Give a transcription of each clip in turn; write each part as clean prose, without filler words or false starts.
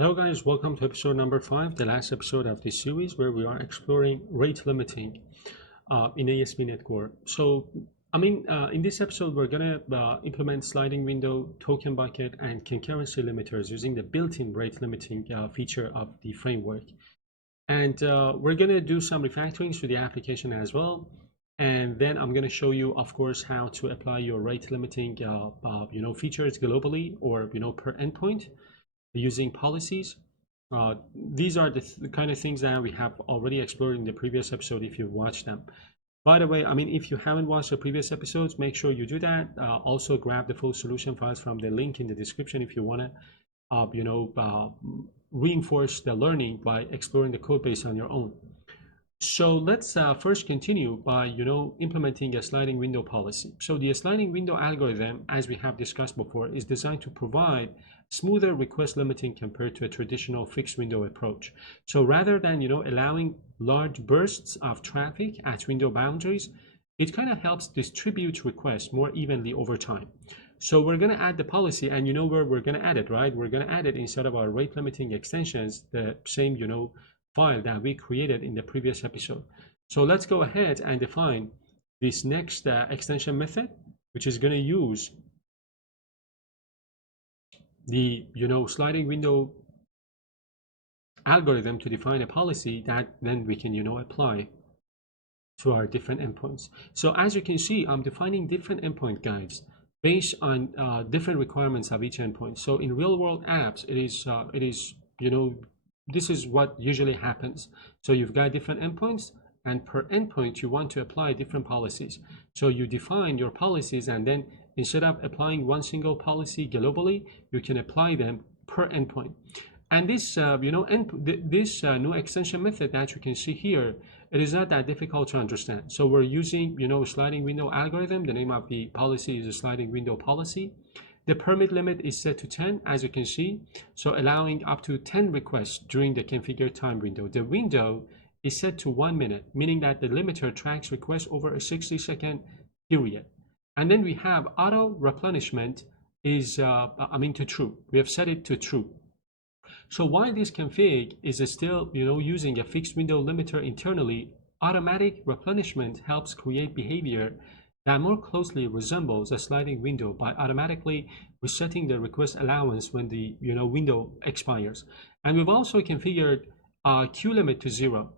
Hello guys, welcome to episode number 5, the last episode of this series where we are exploring rate limiting in ASP.NET Core. In this episode, we're going to implement sliding window, token bucket, and concurrency limiters using the built-in rate limiting feature of the framework. And we're going to do some refactorings to the application as well. And then I'm going to show you, of course, how to apply your rate limiting features globally or per endpoint using policies. These are the kind of things that we have already explored in the previous episode if you've watched them. By the way, if you haven't watched the previous episodes, make sure you do that. Also grab the full solution files from the link in the description if you want to reinforce the learning by exploring the code base on your own. So let's first continue by implementing a sliding window policy. So the sliding window algorithm, as we have discussed before, is designed to provide smoother request limiting compared to a traditional fixed window approach. So rather than allowing large bursts of traffic at window boundaries, it kind of helps distribute requests more evenly over time. So we're going to add the policy, and where we're going to add it, right? We're going to add it inside of our rate limiting extensions, the same file that we created in the previous episode. So let's go ahead and define this next extension method, which is going to use the sliding window algorithm to define a policy that then we can apply to our different endpoints. So as you can see, I'm defining different endpoint guides based on different requirements of each endpoint. So in real world apps, it is this is what usually happens. So you've got different endpoints, and per endpoint you want to apply different policies. So you define your policies, and then instead of applying one single policy globally, you can apply them per endpoint. And this new extension method that you can see here, it is not that difficult to understand. So we're using sliding window algorithm. The name of the policy is a sliding window policy. The permit limit is set to 10, as you can see, so allowing up to 10 requests during the configured time window. The window is set to 1 minute, meaning that the limiter tracks requests over a 60-second period. And then we have auto replenishment is to true. We have set it to true. So while this config is still using a fixed window limiter internally, automatic replenishment helps create behavior that more closely resembles a sliding window by automatically resetting the request allowance when the window expires. And we've also configured queue limit to 0.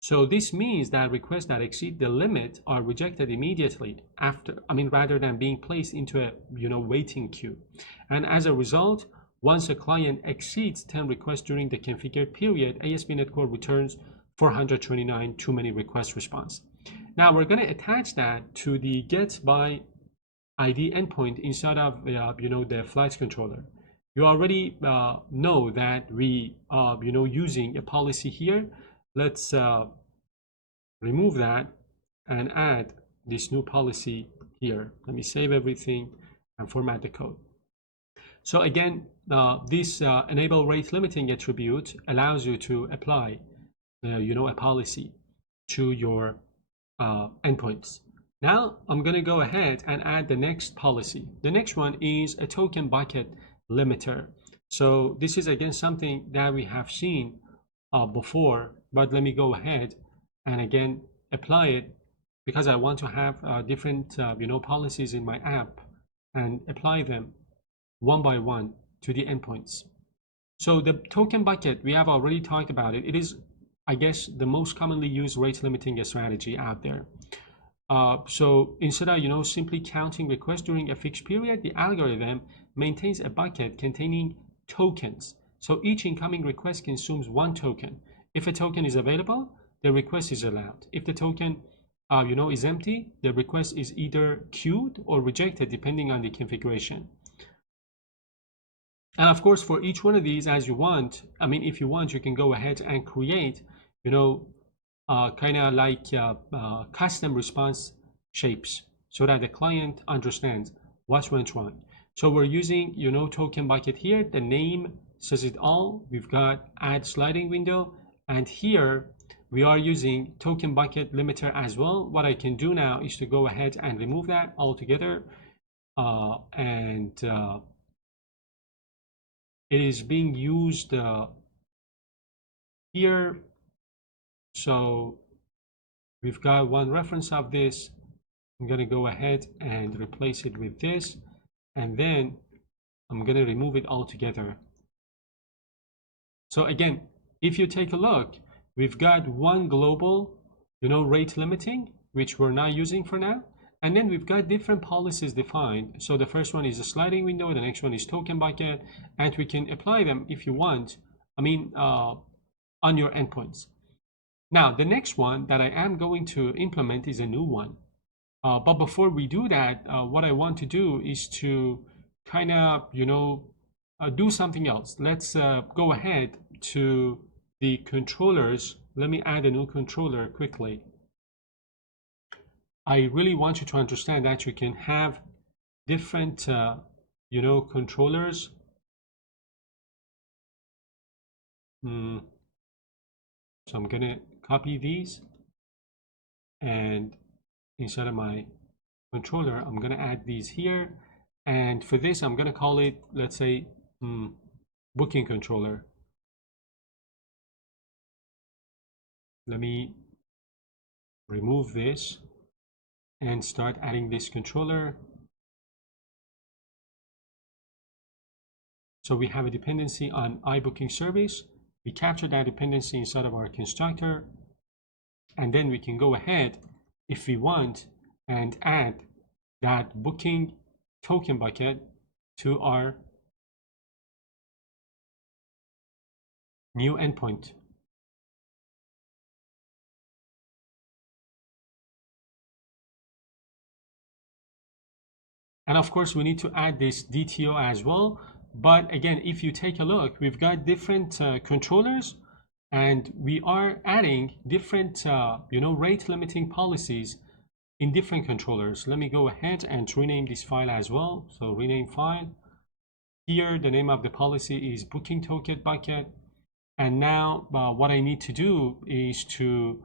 So this means that requests that exceed the limit are rejected immediately rather than being placed into a waiting queue. And as a result, once a client exceeds 10 requests during the configured period, ASP.NET Core returns 429 too many request response. Now we're going to attach that to the get by ID endpoint inside of the flights controller. You already know that we are using a policy here. Let's remove that and add this new policy here. Let me save everything and format the code. So again, this enable rate limiting attribute allows you to apply a policy to your endpoints. Now I'm going to go ahead and add the next policy. The next one is a token bucket limiter. So this is again something that we have seen before, but let me go ahead and again apply it because I want to have different policies in my app and apply them one by one to the endpoints. So the token bucket, we have already talked about it. It is, I guess, the most commonly used rate limiting strategy out there. So instead of simply counting requests during a fixed period, the algorithm maintains a bucket containing tokens. So each incoming request consumes one token. If a token is available, the request is allowed. If the token is empty, the request is either queued or rejected depending on the configuration. And of course, for each one of these, as you want, if you want, you can go ahead and create kind of like custom response shapes so that the client understands what went wrong. So we're using token bucket here. The name says it all. We've got add sliding window, and here we are using token bucket limiter as well. What I can do now is to go ahead and remove that altogether and it is being used here. So we've got one reference of this. I'm going to go ahead and replace it with this, and then I'm going to remove it altogether. So again, if you take a look, we've got one global, rate limiting, which we're not using for now. And then we've got different policies defined. So the first one is a sliding window, the next one is token bucket, and we can apply them if you want, on your endpoints. Now, the next one that I am going to implement is a new one. But before we do that, what I want to do is to kind of, do something else. Let's go ahead to the controllers. Let me add a new controller quickly. I really want you to understand that you can have different, controllers. So I'm going to copy these, and inside of my controller, I'm going to add these here. And for this, I'm going to call it, let's say, booking controller. Let me remove this and start adding this controller. So we have a dependency on iBooking service. We capture that dependency inside of our constructor, and then we can go ahead, if we want, and add that booking token bucket to our new endpoint. And of course, we need to add this DTO as well. But again, if you take a look, we've got different controllers, and we are adding different, rate limiting policies in different controllers. Let me go ahead and rename this file as well. So rename file. Here, the name of the policy is booking token bucket. And now what I need to do is to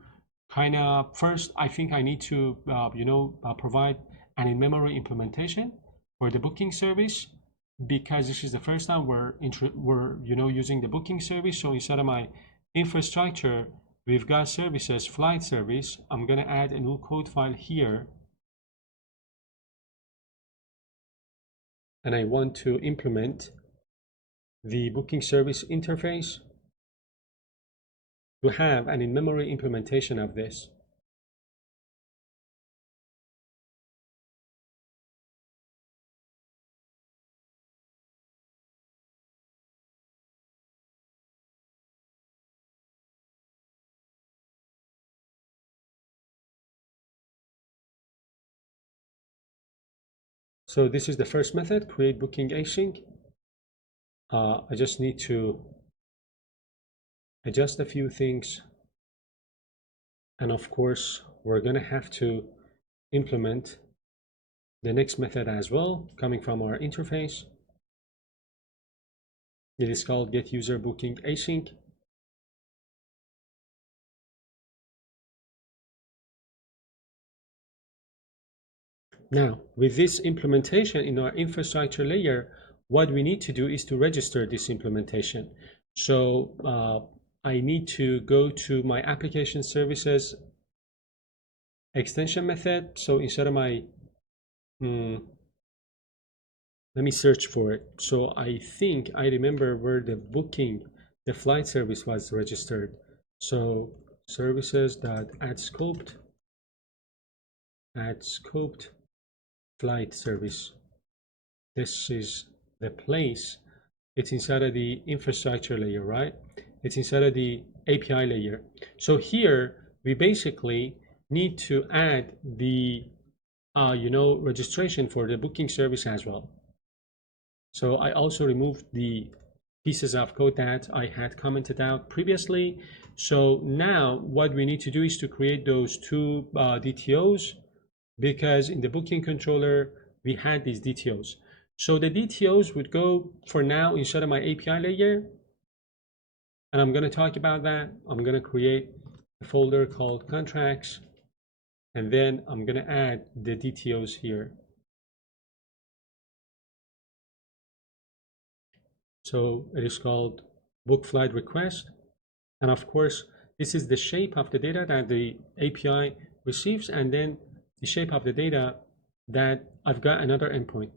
first, I think I need to, provide an in-memory implementation for the booking service, because this is the first time we're using the booking service. So inside of my infrastructure, we've got services, flight service. I'm going to add a new code file here, and I want to implement the booking service interface to have an in-memory implementation of this. So this is the first method, create booking async. I just need to adjust a few things. And of course, we're going to have to implement the next method as well, coming from our interface. It is called get user booking async. Now, with this implementation in our infrastructure layer, what we need to do is to register this implementation. So I need to go to my application services extension method. So instead of my, let me search for it. So I think I remember where the flight service was registered. So services.add scoped flight service. This is the place. It's inside of the infrastructure layer, right? It's inside of the API layer. So here we basically need to add the registration for the booking service as well. So I also removed the pieces of code that I had commented out previously. So now what we need to do is to create those two DTOs, because in the booking controller we had these DTOs. So the DTOs would go for now inside of my API layer, and I'm going to talk about that. I'm going to create a folder called contracts, and then I'm going to add the DTOs here. So it is called book flight request. And of course, this is the shape of the data that the API receives, and then the shape of the data that I've got another endpoint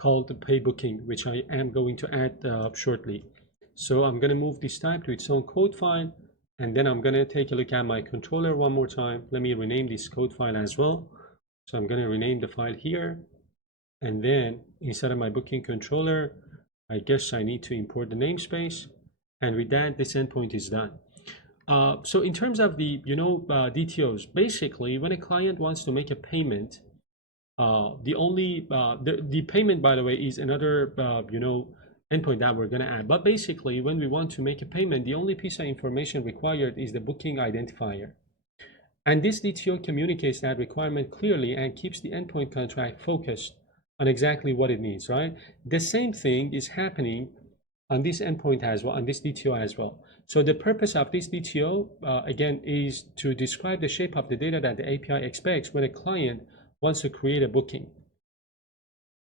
called the pay booking, which I am going to add shortly. So I'm going to move this type to its own code file, and then I'm going to take a look at my controller one more time. Let me rename this code file as well. So I'm going to rename the file here, and then inside of my booking controller, I guess I need to import the namespace, and with that, this endpoint is done. So in terms of the DTOs, basically when a client wants to make a payment, the payment, by the way, is another endpoint that we're going to add. But basically, when we want to make a payment, the only piece of information required is the booking identifier. And this DTO communicates that requirement clearly and keeps the endpoint contract focused on exactly what it needs, right? The same thing is happening on this endpoint as well, on this DTO as well. So the purpose of this DTO, again, is to describe the shape of the data that the API expects when a client wants to create a booking.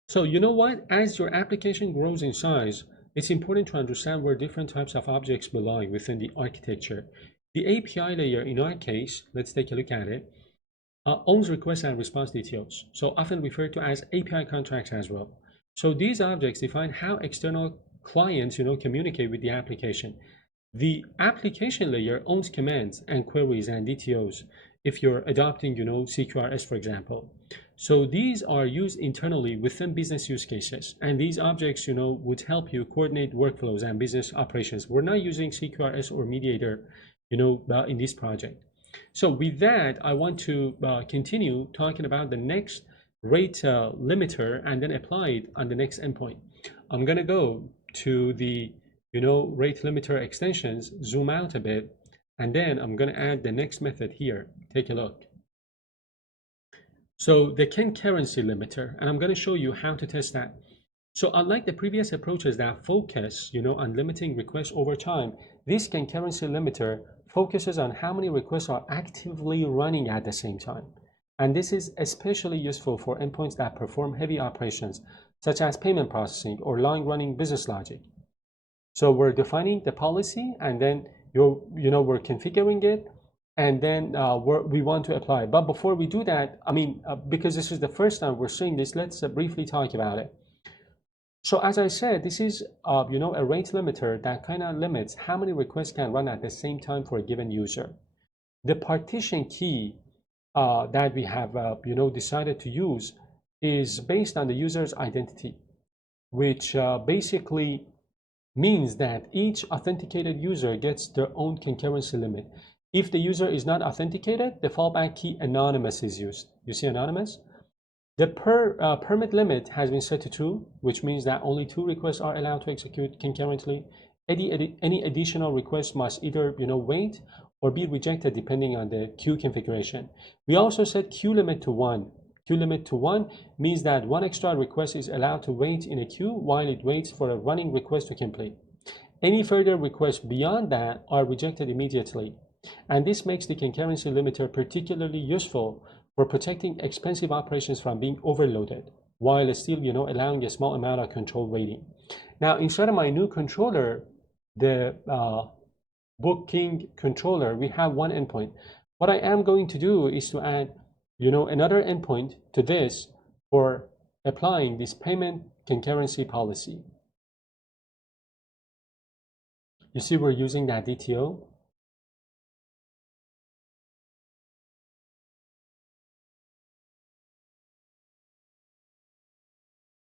So you know what? As your application grows in size, it's important to understand where different types of objects belong within the architecture. The API layer, in our case, let's take a look at it, owns request and response DTOs, so often referred to as API contracts as well. So these objects define how external clients communicate with the application. The application layer owns commands and queries and DTOs if you're adopting CQRS, for example. So these are used internally within business use cases, and these objects would help you coordinate workflows and business operations. We're not using CQRS or mediator in this project. So with that, I want to continue talking about the next rate limiter and then apply it on the next endpoint. I'm going to go to the rate limiter extensions, zoom out a bit, and then I'm going to add the next method here. Take a look. So the concurrency limiter, and I'm going to show you how to test that. So unlike the previous approaches that focus on limiting requests over time, this concurrency limiter focuses on how many requests are actively running at the same time. And this is especially useful for endpoints that perform heavy operations, such as payment processing or long-running business logic. So we're defining the policy, and then we're configuring it, and then we want to apply. But before we do that, because this is the first time we're seeing this, let's briefly talk about it. So as I said, this is a rate limiter that kind of limits how many requests can run at the same time for a given user. The partition key that we have decided to use is based on the user's identity, which basically means that each authenticated user gets their own concurrency limit. If the user is not authenticated, the fallback key anonymous is used. You see anonymous? The permit limit has been set to 2, which means that only 2 requests are allowed to execute concurrently. Any additional requests must either wait or be rejected depending on the queue configuration. We also set queue limit to 1. Queue limit to 1 means that 1 extra request is allowed to wait in a queue while it waits for a running request to complete. Any further requests beyond that are rejected immediately. And this makes the concurrency limiter particularly useful for protecting expensive operations from being overloaded, while still allowing a small amount of control waiting. Now, inside of my new controller, the booking controller, we have one endpoint. What I am going to do is to add another endpoint to this for applying this payment concurrency policy. You see we're using that DTO.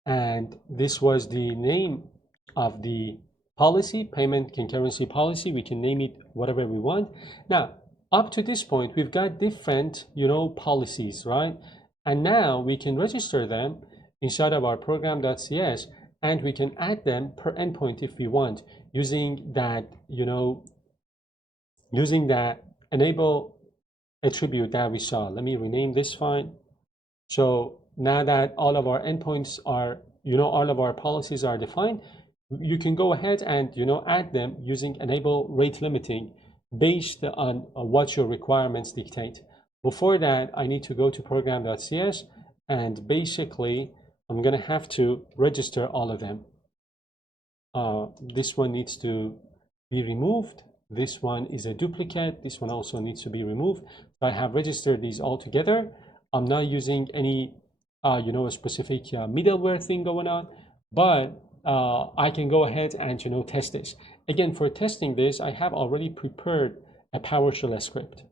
And this was the name of the policy, payment concurrency policy. We can name it whatever we want. Now, up to this point, we've got different, policies, right? And now we can register them inside of our program.cs, and we can add them per endpoint if we want, using that, using that enable attribute that we saw. Let me rename this file. So now that all of our endpoints are, all of our policies are defined, you can go ahead and, add them using enable rate limiting based on what your requirements dictate. Before that, I need to go to program.cs, and basically I'm going to have to register all of them. This one needs to be removed. This one is a duplicate. This one also needs to be removed. So I have registered these all together. I'm not using any, a specific middleware thing going on, but I can go ahead and, test this. Again, for testing this, I have already prepared a PowerShell script.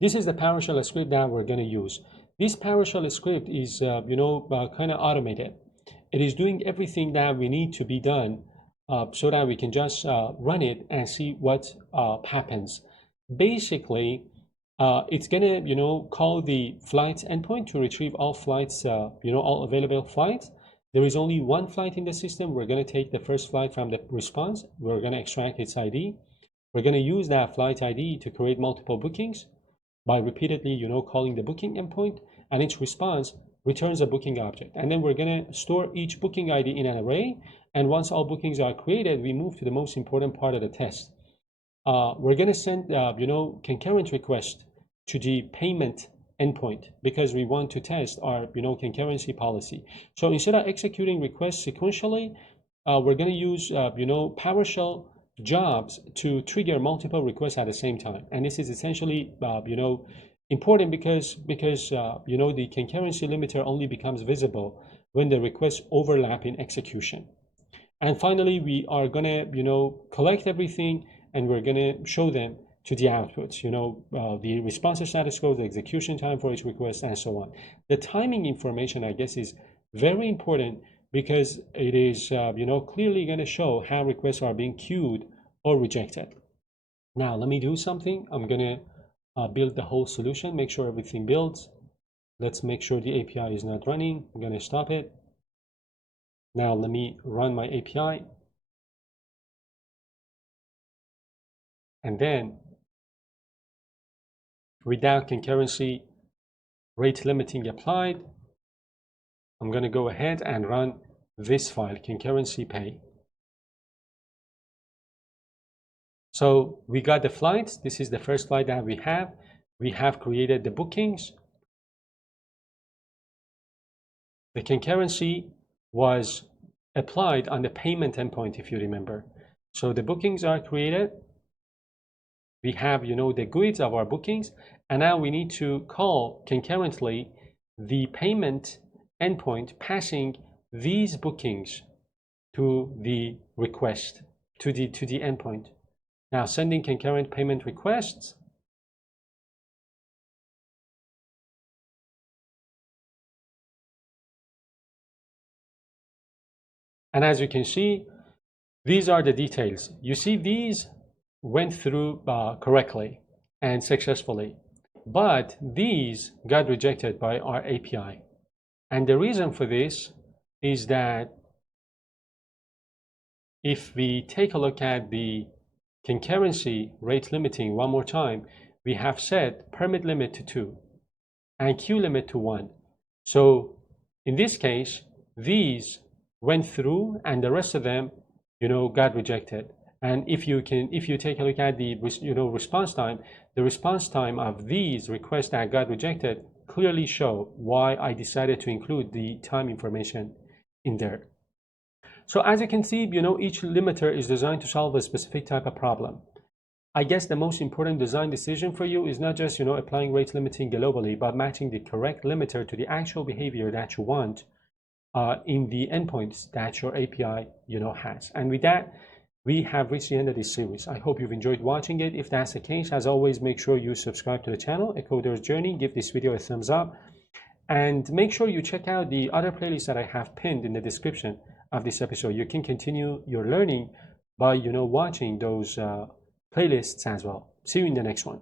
This is the PowerShell script that we're going to use. This PowerShell script is, kind of automated. It is doing everything that we need to be done so that we can just run it and see what happens. Basically, it's gonna, call the flights endpoint to retrieve all flights, all available flights. There is only one flight in the system. We're gonna take the first flight from the response. We're gonna extract its ID. We're gonna use that flight ID to create multiple bookings by repeatedly, calling the booking endpoint, and its response returns a booking object. And then we're gonna store each booking ID in an array. And once all bookings are created, we move to the most important part of the test. We're gonna send, concurrent request to the payment endpoint because we want to test our, concurrency policy. So instead of executing requests sequentially, we're gonna use, PowerShell jobs to trigger multiple requests at the same time. And this is essentially, important because the concurrency limiter only becomes visible when the requests overlap in execution. And finally, we are gonna, collect everything and we're gonna show them to the outputs, the response status code, the execution time for each request, and so on. The timing information, I guess, is very important because it is, clearly gonna show how requests are being queued or rejected. Now, let me do something. I'm gonna build the whole solution, make sure everything builds. Let's make sure the API is not running. I'm gonna stop it. Now let me run my API. And then without concurrency rate limiting applied, I'm gonna go ahead and run this file, concurrency pay. So we got the flights. This is the first flight that we have. We have created the bookings. The concurrency was applied on the payment endpoint, if you remember. So the bookings are created. We have, the GUIDs of our bookings. And now we need to call concurrently the payment endpoint, passing these bookings to the request, to the endpoint. Now sending concurrent payment requests. And as you can see, these are the details. You see, these went through correctly and successfully, but these got rejected by our API. And the reason for this is that if we take a look at the concurrency rate limiting one more time, we have set permit limit to 2 and queue limit to 1. So in this case, these went through and the rest of them, got rejected. And if you take a look at the, response time, the response time of these requests that got rejected clearly show why I decided to include the time information in there. So as you can see, each limiter is designed to solve a specific type of problem. I guess the most important design decision for you is not just, applying rate limiting globally, but matching the correct limiter to the actual behavior that you want in the endpoints that your API, has. And with that, we have reached the end of this series. I hope you've enjoyed watching it. If that's the case, as always, make sure you subscribe to the channel, A Coder's Journey. Give this video a thumbs up. And make sure you check out the other playlists that I have pinned in the description of this episode. You can continue your learning by, watching those playlists as well. See you in the next one.